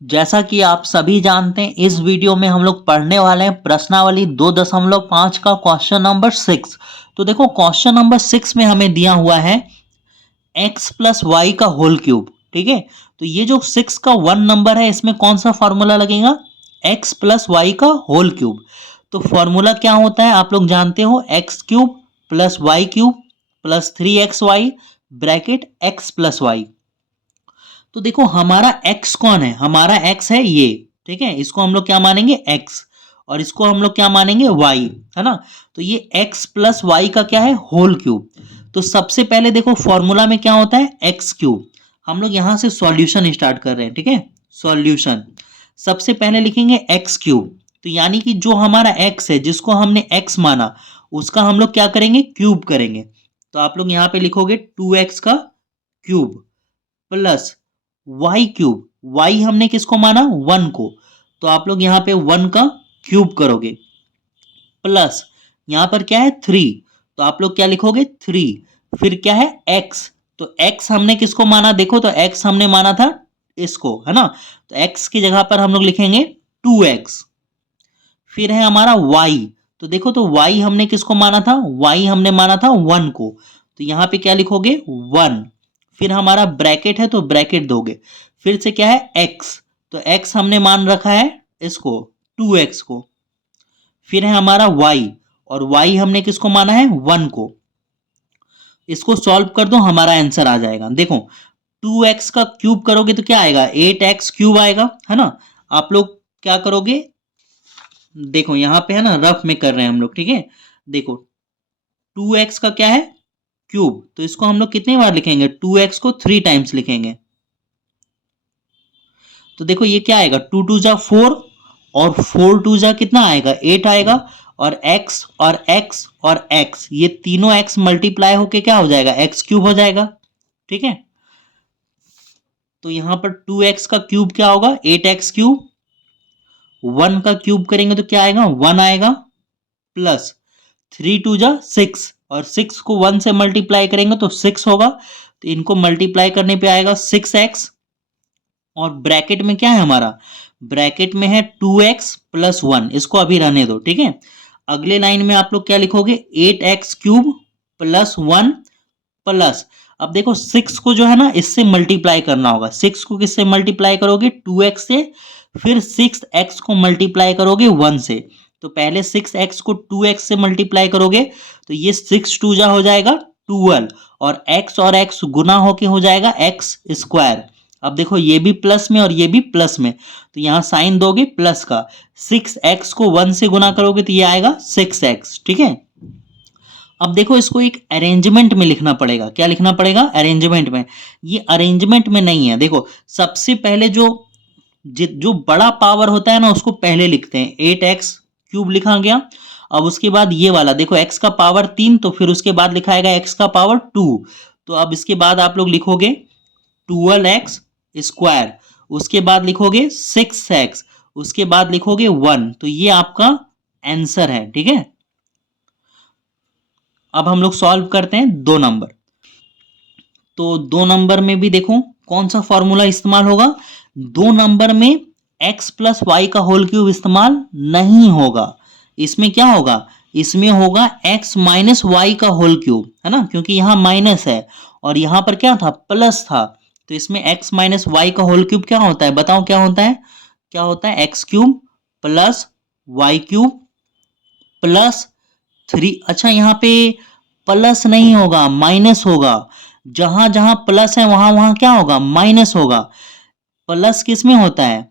जैसा कि आप सभी जानते हैं, इस वीडियो में हम लोग पढ़ने वाले हैं प्रश्नावली 2.5 का क्वेश्चन नंबर 6। तो देखो क्वेश्चन नंबर 6 में हमें दिया हुआ है x प्लस वाई का होल क्यूब। ठीक है, तो ये जो 6 का 1 नंबर है, इसमें कौन सा फॉर्मूला लगेगा? x प्लस वाई का होल क्यूब। तो फॉर्मूला क्या होता है आप लोग जानते हो, X cube plus Y cube plus 3xy bracket x plus Y. तो देखो हमारा x कौन है? हमारा x है ये। ठीक है, इसको हम लोग क्या मानेंगे? x। और इसको हम लोग क्या मानेंगे? y। है ना? तो ये x प्लस वाई का क्या है? Whole cube. तो सबसे पहले देखो फॉर्मूला में क्या होता है? X cube. हम लोग यहां से सॉल्यूशन स्टार्ट कर रहे हैं। ठीक है, सॉल्यूशन सबसे पहले लिखेंगे एक्स क्यूब। तो यानी कि जो हमारा x है, जिसको हमने x माना, उसका हम लोग क्या करेंगे? क्यूब करेंगे। तो आप लोग यहां पे लिखोगे 2x का cube plus Y cube. Y हमने किसको माना? 1 को। तो आप लोग यहां पे 1 का क्यूब करोगे प्लस यहां पर क्या है? 3। तो आप लोग क्या लिखोगे? 3। फिर क्या है? x। तो x हमने किसको माना? देखो तो x हमने माना था इसको, है ना? तो x की जगह पर हम लोग लिखेंगे 2x। फिर है हमारा y। तो देखो तो y हमने किसको माना था? y हमने माना था 1 को। तो यहां पे क्या लिखोगे? 1। फिर हमारा ब्रैकेट है तो ब्रैकेट दोगे। फिर से क्या है? x। तो x हमने मान रखा है इसको 2x को। फिर है हमारा y, और y हमने किसको माना है? 1 को। इसको सॉल्व कर दो, हमारा आंसर आ जाएगा। देखो 2x का क्यूब करोगे तो क्या आएगा? 8x क्यूब आएगा, है ना? आप लोग क्या करोगे? देखो यहां पे है ना, रफ में कर रहे हैं हम लोग। ठीक है, देखो 2x का क्या है? क्यूब। तो इसको हम लोग कितने बार लिखेंगे? 2x को 3 टाइम्स लिखेंगे। तो देखो ये क्या आएगा? 2 2 जा 4, और 4 2 जा कितना आएगा? 8 आएगा। और x और x और x, ये तीनों x मल्टीप्लाई होके क्या हो जाएगा? x क्यूब हो जाएगा। ठीक है, तो यहां पर 2x का क्यूब क्या होगा? 8x cube. 1 का क्यूब करेंगे तो क्या आएगा? 1 आएगा प्लस 3 2 जा 6, और 6 को 1 से मल्टीप्लाई करेंगे तो 6 होगा। तो इनको मल्टीप्लाई करने पे आएगा 6x। और ब्रैकेट में क्या है हमारा? ब्रैकेट में है 2x प्लस 1। इसको अभी रहने दो। ठीक है, अगले लाइन में आप लोग क्या लिखोगे? 8x क्यूब प्लस 1 प्लस, अब देखो 6 को जो है ना, इससे मल्टीप्लाई करना होगा। 6 को किससे मल्टीप्लाई करोगे? 2x से। फिर 6x को मल्टीप्लाई करोगे 1 से। तो पहले 6x को 2x से मल्टीप्लाई करोगे तो ये 6 2 जा हो जाएगा 12, और x गुना होके हो जाएगा x स्क्वायर। अब देखो ये भी प्लस में और ये भी प्लस में, तो यहां साइन दोगे प्लस का। 6x को 1 से गुना करोगे तो ये आएगा 6x। ठीक है, अब देखो इसको एक अरेंजमेंट में लिखना पड़ेगा। क्या लिखना पड़ेगा? अरेंजमेंट में। ये अरेंजमेंट में नहीं है। देखो सबसे पहले जो बड़ा पावर होता है ना, उसको पहले लिखते हैं। 8x क्यूब लिखा गया। अब उसके बाद ये वाला देखो, x का पावर 3, तो फिर उसके बाद लिखाएगा x का पावर 2। तो अब इसके बाद आप लोग लिखोगे 12x स्क्वायर। उसके बाद लिखोगे 6x। उसके बाद लिखोगे 1। तो ये आपका आंसर है। ठीक है, अब हम लोग सॉल्व करते हैं 2 नंबर। तो 2 नंबर में भी देखो कौन सा फॉर्मूला इस्तेमाल होगा। 2 नंबर में x प्लस वाई का होल क्यूब इस्तेमाल नहीं होगा। इसमें क्या होगा? इसमें होगा x माइनस वाई का होल क्यूब, है ना? क्योंकि यहां माइनस है और यहां पर क्या था? प्लस था। तो इसमें x माइनस वाई का होल क्यूब क्या होता है? बताओ क्या होता है? क्या होता है? X cube plus Y cube plus 3। अच्छा, यहां पे प्लस नहीं होगा, माइनस होगा। जहां जहां प्लस है वहां वहां क्या होगा? माइनस होगा। प्लस किस में होता है?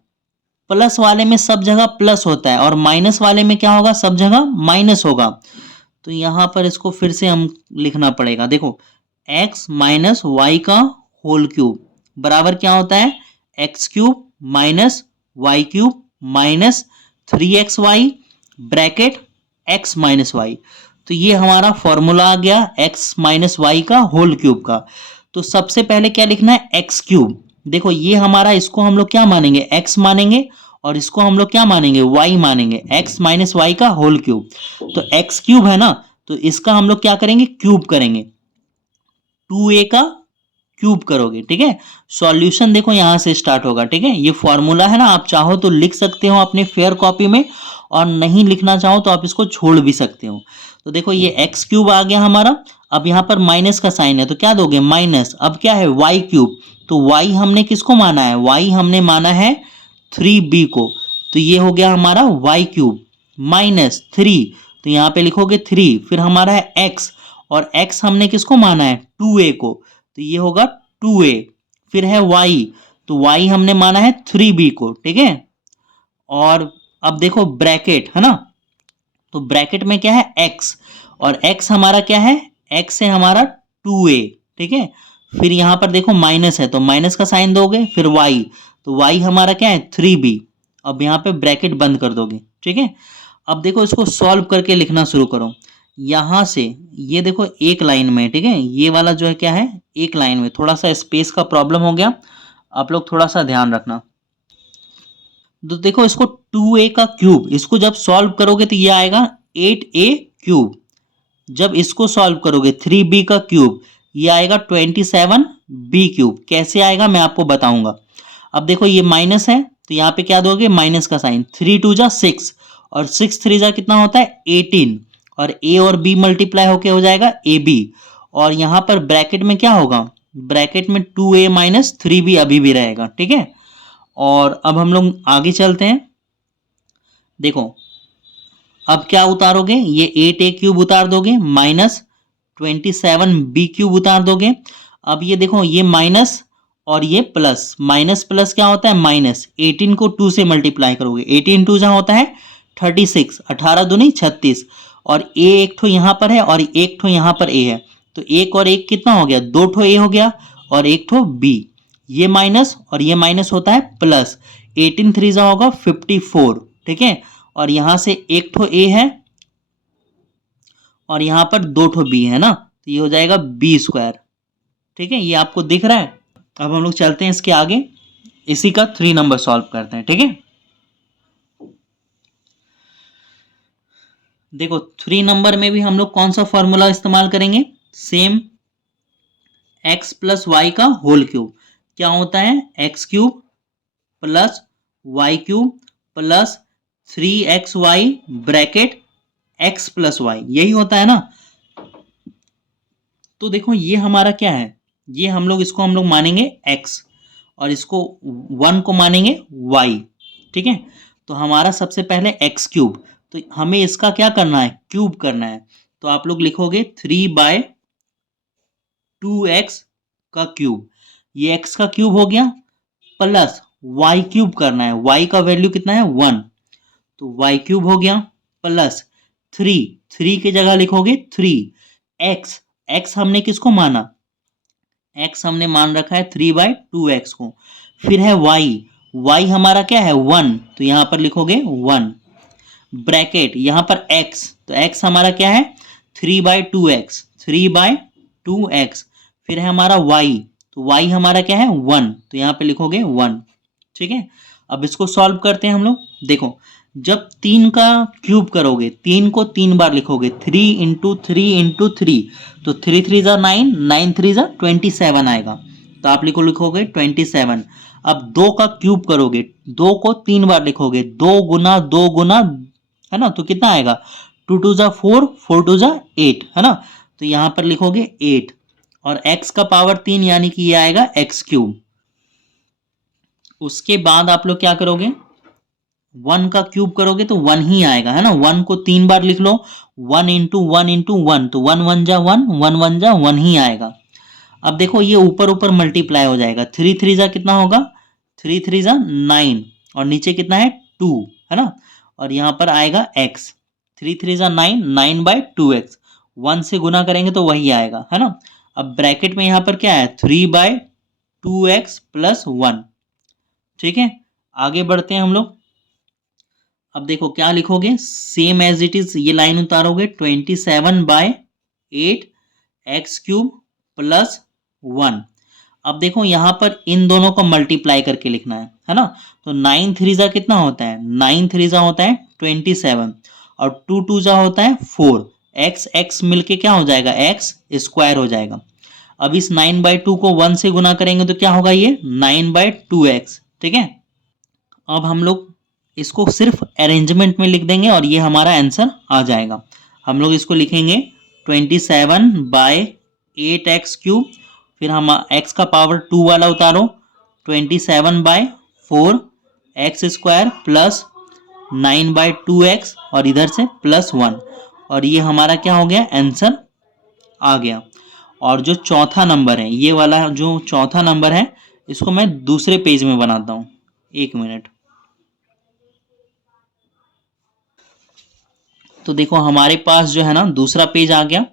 प्लस वाले में सब जगह प्लस होता है, और माइनस वाले में क्या होगा? सब जगह माइनस होगा। तो यहां पर इसको फिर से हम लिखना पड़ेगा। देखो x माइनस वाई का होल क्यूब बराबर क्या होता है? X cube minus Y cube minus 3xy bracket x minus Y. तो ये हमारा फॉर्मूला आ गया x माइनस वाई का होल क्यूब का। तो सबसे पहले क्या लिखना है? X cube. देखो ये हमारा, इसको हम लोग क्या मानेंगे? x मानेंगे, और इसको हम लोग क्या मानेंगे? y मानेंगे। x माइनस वाई का होल क्यूब। तो x क्यूब है ना, तो इसका हम लोग क्या करेंगे? क्यूब करेंगे। 2a का क्यूब करोगे, ठीक है। सॉल्यूशन देखो यहाँ से स्टार्ट होगा, ठीक है। ये फॉर्मूला है ना, आप चाहो तो लिख सकते हो अपने फेयर कॉपी में, और नहीं लिखना चाहो तो आप इसको छोड़ भी सकते हो। तो देखो ये एक्स क्यूब आ गया हमारा। अब यहाँ पर माइनस का साइन है तो क्या दोगे, माइनस। अब क्या है, वाई क्यूब, तो वाई हमने किसको माना है, वाई हमने माना है 3b को, तो ये हो गया हमारा वाई क्यूब माइनस 3, तो यहाँ पे लिखोगे 3। फिर हमारा है एक्स, और x हमने किसको माना है, 2a को, तो ये होगा 2a। फिर है y, तो y हमने माना है 3b को, ठीक है। और अब देखो ब्रैकेट है ना, तो ब्रैकेट में क्या है, x, और x हमारा क्या है, x है हमारा 2a, ठीक है। फिर यहां पर देखो माइनस है तो माइनस का साइन दोगे, फिर y, तो y हमारा क्या है 3b। अब यहाँ पे ब्रैकेट बंद कर दोगे, ठीक है। अब देखो इसको सॉल्व करके लिखना शुरू करो। यहां से ये देखो एक लाइन में, ठीक है, ये वाला जो है क्या है, एक लाइन में, थोड़ा सा स्पेस का प्रॉब्लम हो गया, आप लोग थोड़ा सा ध्यान रखना। तो देखो इसको 2a का क्यूब, इसको जब सॉल्व करोगे तो ये आएगा 8a क्यूब। जब इसको सॉल्व करोगे 3b का क्यूब, ये आएगा 27b क्यूब। कैसे आएगा मैं आपको बताऊंगा। अब देखो ये माइनस है तो यहाँ पे क्या दोगे, माइनस का साइन, 3 2 जा 6, और 6 3 जा कितना होता है 18, और a और b मल्टीप्लाई होके हो जाएगा ab। और यहाँ पर ब्रैकेट में क्या होगा, ब्रैकेट में 2a माइनस 3b अभी भी रहेगा, ठीक है। और अब हम लोग आगे चलते हैं। देखो अब क्या उतारोगे, ये 8a क्यूब उतार दोगे, माइनस 27b क्यूब उतार दोगे। अब ये देखो ये माइनस और ये प्लस, माइनस प्लस क्या होता है माइनस, 18 को 2 से मल्टीप्लाई करोगे, 18 2 जहां होता है 36, 18 दूनी 36, और a एक ठो यहाँ पर है और एक ठो यहाँ पर a है, तो एक और एक कितना हो गया, 2 ठो a हो गया और एक ठो b। ये माइनस और ये माइनस होता है प्लस, 18 3 जा होगा 54, ठीक है। और यहां से एक ठो a है और यहां पर 2 ठो b है ना, तो ये हो जाएगा b स्क्वायर, ठीक है। ये आपको दिख रहा है। अब हम लोग चलते हैं इसके आगे, इसी का 3 नंबर सॉल्व करते हैं, ठीक है। देखो 3 नंबर में भी हम लोग कौन सा फॉर्मूला इस्तेमाल करेंगे, सेम, x प्लस वाई का होल क्यूब। क्या होता है, x cube plus Y cube plus 3xy bracket x plus y, यही होता है ना। तो देखो ये हमारा क्या है, ये हम लोग इसको हम लोग मानेंगे x, और इसको 1 को मानेंगे y, ठीक है। तो हमारा सबसे पहले x क्यूब, तो हमें इसका क्या करना है, क्यूब करना है। तो आप लोग लिखोगे 3/2x का क्यूब, ये x का क्यूब हो गया, प्लस y क्यूब करना है, y का वैल्यू कितना है 1, तो y क्यूब हो गया, प्लस 3 की जगह लिखोगे 3x, x हमने किसको माना, x हमने मान रखा है 3/2x को। फिर है y हमारा क्या है 1, तो यहां पर लिखोगे 1, ब्रैकेट यहां पर x, तो x हमारा क्या है 3/2x, 3/2x। फिर है हमारा y, तो y हमारा क्या है 1, तो यहां पे लिखोगे 1, ठीक है। अब इसको सॉल्व करते हैं हम लोग। देखो जब 3 का क्यूब करोगे, 3 को 3 बार लिखोगे, 3 इंटू 3 इंटू 3, तो 3 3 जा 9, 9 3 जा 27 आएगा, तो आप लिखोगे 27। अब 2 का क्यूब करोगे, 2 को 3 बार लिखोगे, 2 गुना 2 गुना, है ना, तो कितना आएगा, 2 2 जा 4, 4 2 जा 8, है ना, तो यहां पर लिखोगे 8, और x का पावर 3 यानी कि ये आएगा x क्यूब। उसके बाद आप लोग क्या करोगे, 1 का क्यूब करोगे तो 1 ही आएगा, है ना, 1 को 3 बार लिख लो, 1 इंटू 1 इंटू 1, तो 1 1 जा 1, 1 1 जा 1 ही आएगा। अब देखो ये ऊपर ऊपर मल्टीप्लाई हो जाएगा, 3 3 जा कितना होगा, 3 3 जा 9, और नीचे कितना है 2, है ना, और यहां पर आएगा x, 3 3 जा 9, 9/2x, 1 से गुना करेंगे तो वही आएगा, है ना। अब ब्रैकेट में यहां पर क्या है 3/2x प्लस 1, ठीक है। आगे बढ़ते हैं हम लोग। अब देखो क्या लिखोगे, सेम एज इट इज ये लाइन उतारोगे, 27/8 एक्स क्यूब प्लस 1। अब देखो यहां पर इन दोनों को मल्टीप्लाई करके लिखना है ना, तो 9 3 जा कितना होता है, 9 3 जा होता है 27, और 2 2 जा होता है 4, एक्स एक्स मिलके क्या हो जाएगा, एक्स स्क्वायर हो जाएगा। अब इस 9/2 को 1 से गुना करेंगे तो क्या होगा, ये 9/2x। ठीक है, अब हम लोग इसको सिर्फ अरेंजमेंट में लिख देंगे और ये हमारा आंसर आ जाएगा। हम लोग इसको लिखेंगे 27/8x³। फिर हम x का पावर 2 वाला उतारो, 27/4 x² प्लस 9/2x और इधर से +1, और ये हमारा क्या हो गया, आंसर आ गया। और जो चौथा नंबर है, ये वाला जो चौथा नंबर है, इसको मैं दूसरे पेज में बनाता हूँ, 1 मिनट। तो देखो हमारे पास जो है ना दूसरा पेज आ गया,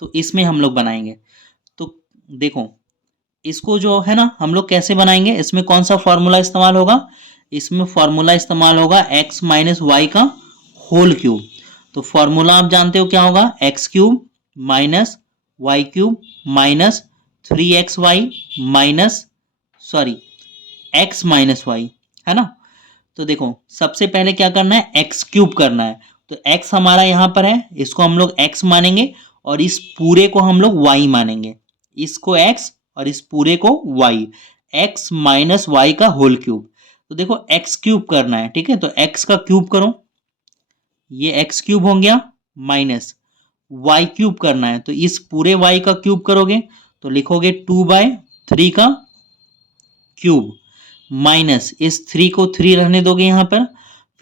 तो इसमें हम लोग बनाएंगे। तो देखो इसको जो है ना हम लोग कैसे बनाएंगे, इसमें कौन सा फॉर्मूला इस्तेमाल होगा, इसमें फॉर्मूला इस्तेमाल होगा x माइनस वाई का होल क्यूब। तो फॉर्मूला आप जानते हो क्या होगा, x³ minus y³ minus 3xy minus x minus y, है ना। तो देखो सबसे पहले क्या करना है, x³ करना है। तो x हमारा यहाँ पर है, इसको हम लोग x मानेंगे और इस पूरे को हम लोग y मानेंगे, इसको x और इस पूरे को y, x माइनस वाई का होल क्यूब। तो देखो x³ करना है, ठीक है, तो x का क्यूब करो, ये x³ हो गया, माइनस y³ करना है, तो इस पूरे y का क्यूब करोगे तो लिखोगे 2/3 का क्यूब, माइनस इस 3 को 3 रहने दोगे यहाँ पर,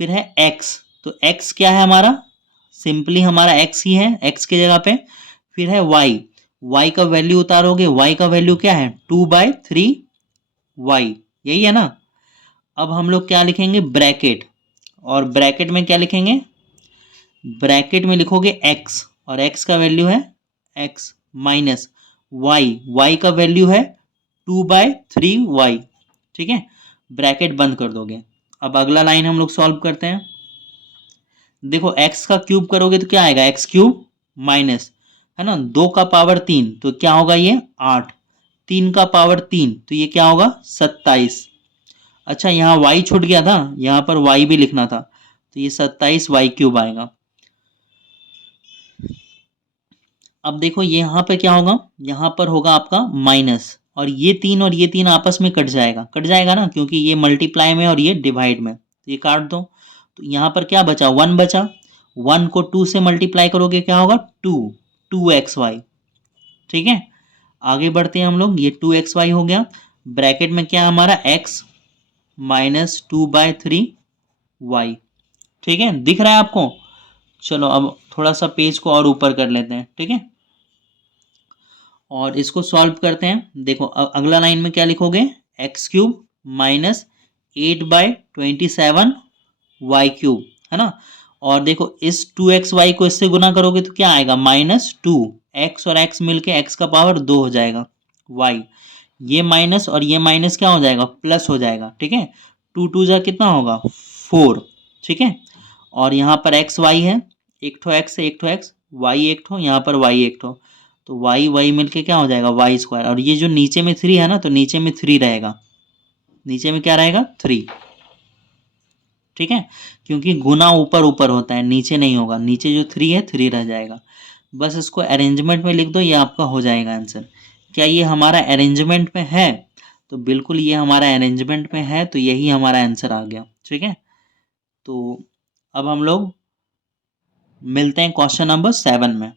फिर है x, तो x क्या है हमारा, सिंपली हमारा x ही है, x की जगह पे। फिर है y का वैल्यू उतारोगे, y का वैल्यू क्या है 2/3y, यही है ना। अब हम लोग क्या लिखेंगे, ब्रैकेट, और ब्रैकेट में क्या लिखेंगे, ब्रैकेट में लिखोगे x, और x का वैल्यू है x माइनस y का वैल्यू है 2/3y। ठीक है, ब्रैकेट बंद कर दोगे। अब अगला लाइन हम लोग सॉल्व करते हैं। देखो x का क्यूब करोगे तो क्या आएगा, x³ माइनस, है ना, 2 का पावर 3 तो क्या होगा, ये 8, 3 का पावर 3 तो ये क्या होगा 27। अच्छा यहाँ y छूट गया था, यहाँ पर y भी लिखना था, तो ये 27y³ आएगा। अब देखो ये यहाँ पे क्या होगा, यहाँ पर होगा आपका माइनस, और ये 3 आपस में कट जाएगा ना, क्योंकि ये मल्टीप्लाई में और ये डिवाइड में, तो ये काट दो। तो यहाँ पर क्या बचा, 1 बचा, 1 को 2 से मल्टीप्लाई करोगे क्या होगा 2xy। ठीक है, आगे बढ़ते हैं हम लोग, ये 2xy हो गया, ब्रैकेट में क्या हमारा x माइनस 2/3y। ठीक है, दिख रहा है आपको। चलो अब थोड़ा सा पेज को और ऊपर कर लेते हैं, ठीक है, और इसको सॉल्व करते हैं। देखो अगला लाइन में क्या लिखोगे, x³ माइनस 8/27y³, है ना। और देखो इस 2xy को इससे गुना करोगे तो क्या आएगा, -2x और x मिलके x का पावर 2 हो जाएगा y, ये माइनस और ये माइनस क्या हो जाएगा, प्लस हो जाएगा। ठीक है, 2 2 जा कितना होगा 4। ठीक है, और यहाँ पर एक्स वाई है, एक ठो एक्स है एक ठो एक्स, वाई एक ठो, यहाँ पर वाई एक ठो, तो वाई वाई मिलके क्या हो जाएगा y²। और ये जो नीचे में 3 है ना, तो नीचे में 3 रहेगा, नीचे में क्या रहेगा 3। ठीक है, क्योंकि गुना ऊपर ऊपर होता है, नीचे नहीं होगा, नीचे जो 3 है 3 रह जाएगा। बस इसको अरेंजमेंट में लिख दो, ये आपका हो जाएगा आंसर। क्या ये हमारा अरेंजमेंट में है, तो बिल्कुल ये हमारा अरेंजमेंट में है, तो यही हमारा आंसर आ गया। ठीक है, तो अब हम लोग मिलते हैं क्वेश्चन नंबर 7 में।